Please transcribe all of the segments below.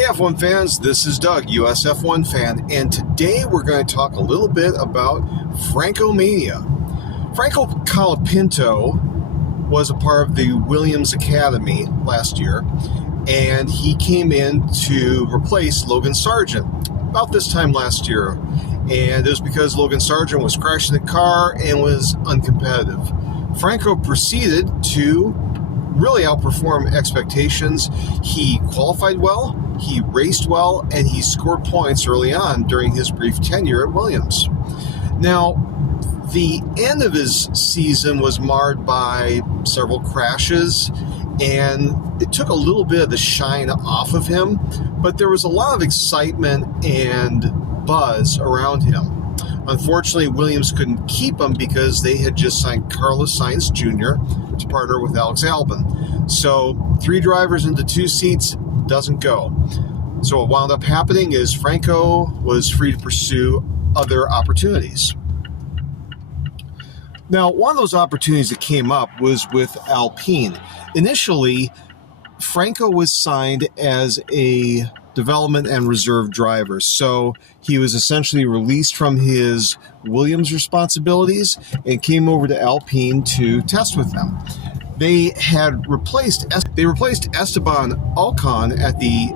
Hey F1 fans, this is Doug, US F1 fan, and today we're going to talk a little bit about Francomania. Franco Colapinto was a part of the Williams Academy last year, and he came in to replace Logan Sargent about this time last year. And it was because Logan Sargent was crashing the car and was uncompetitive. Franco proceeded to really outperform expectations. He qualified well, he raced well, and he scored points early on during his brief tenure at Williams. Now, the end of his season was marred by several crashes, and it took a little bit of the shine off of him, but there was a lot of excitement and buzz around him. Unfortunately, Williams couldn't keep him because they had just signed Carlos Sainz Jr. to partner with Alex Albon. So 3 drivers into 2 seats doesn't go. So what wound up happening is Franco was free to pursue other opportunities. Now, one of those opportunities that came up was with Alpine. Initially, Franco was signed as a development and reserve driver. So he was essentially released from his Williams responsibilities and came over to Alpine to test with them. They replaced Esteban Ocon at the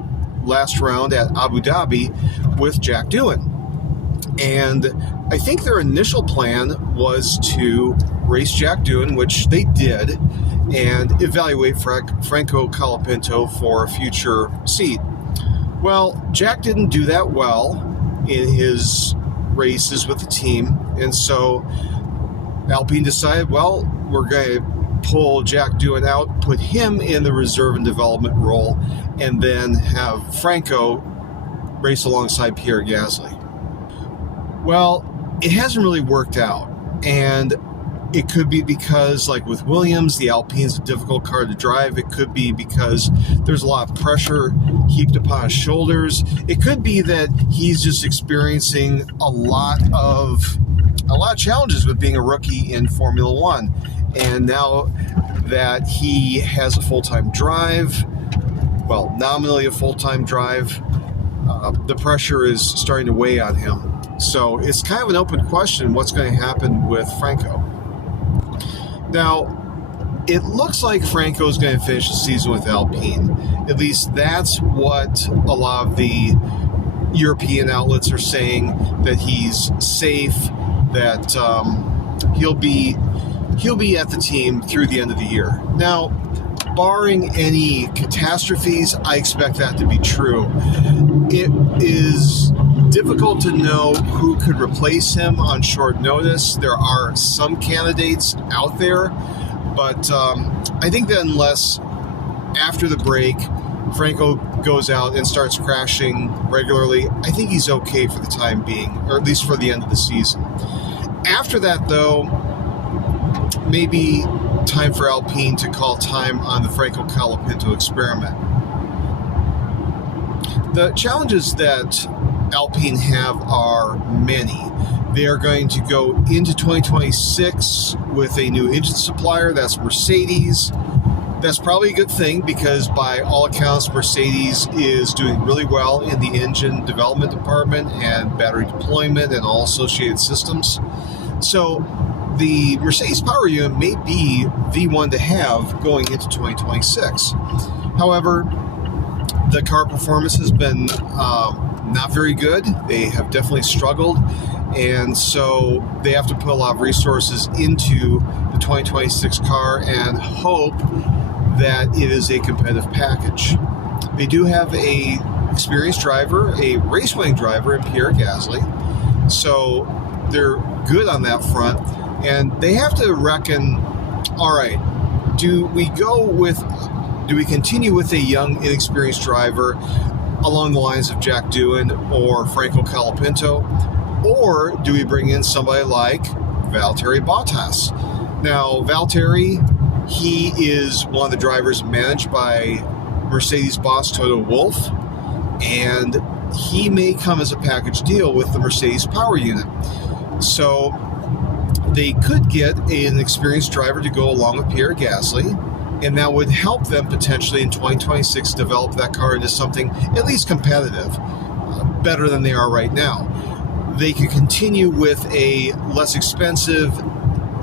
last round at Abu Dhabi with Jack Doohan. And I think their initial plan was to race Jack Doohan, which they did, and evaluate Franco Colapinto for a future seat. Well, Jack didn't do that well in his races with the team, and so Alpine decided, well, we're going to pull Jack Doohan out, put him in the reserve and development role, and then have Franco race alongside Pierre Gasly. Well, it hasn't really worked out, and it could be because, like with Williams, the Alpine's a difficult car to drive. It could be because there's a lot of pressure heaped upon his shoulders. It could be that he's just experiencing a lot of challenges with being a rookie in Formula One. And now that he has a full-time drive, well, nominally a full-time drive, the pressure is starting to weigh on him. So it's kind of an open question what's going to happen with Franco. Now, it looks like Franco is going to finish the season with Alpine. At least that's what a lot of the European outlets are saying, that he's safe, that he'll be at the team through the end of the year. Now, barring any catastrophes, I expect that to be true. It is difficult to know who could replace him on short notice. There are some candidates out there, but I think that unless after the break Franco goes out and starts crashing regularly, I think he's okay for the time being, or at least for the end of the season. After that, though, maybe time for Alpine to call time on the Franco Colapinto experiment. The challenges that Alpine have are many. They are going to go into 2026 with a new engine supplier. That's Mercedes. That's probably a good thing because by all accounts, Mercedes is doing really well in the engine development department and battery deployment and all associated systems. So the Mercedes power unit may be the one to have going into 2026. However, the car performance has been not very good. They have definitely struggled, and so they have to put a lot of resources into the 2026 car and hope that it is a competitive package. They do have a experienced driver, a race-winning driver in Pierre Gasly, so they're good on that front, and they have to reckon, all right, do we continue with a young, inexperienced driver along the lines of Jack Doohan or Franco Colapinto, or do we bring in somebody like Valtteri Bottas? Now, Valtteri, he is one of the drivers managed by Mercedes boss Toto Wolff, and he may come as a package deal with the Mercedes power unit. So they could get an experienced driver to go along with Pierre Gasly, and that would help them potentially in 2026 develop that car into something at least competitive, better than they are right now. They could continue with a less expensive,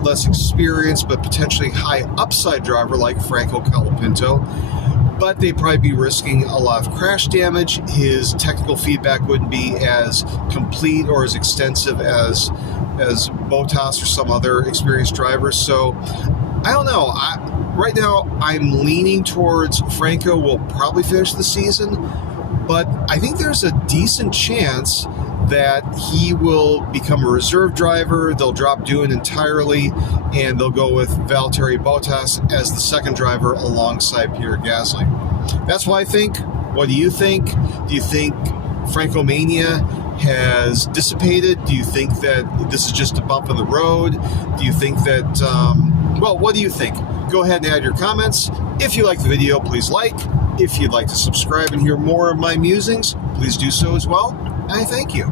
less experienced, but potentially high upside driver like Franco Colapinto, but they'd probably be risking a lot of crash damage. His technical feedback wouldn't be as complete or as extensive as Bottas or some other experienced drivers. So I don't know. Right now, I'm leaning towards Franco will probably finish the season, but I think there's a decent chance that he will become a reserve driver. They'll drop Doohan entirely, and they'll go with Valtteri Bottas as the second driver alongside Pierre Gasly. That's what I think. What do you think? Do you think Francomania has dissipated? Do you think that this is just a bump in the road? Do you think that, well, what do you think? Go ahead and add your comments. If you like the video, please like. If you'd like to subscribe and hear more of my musings, please do so as well. I thank you.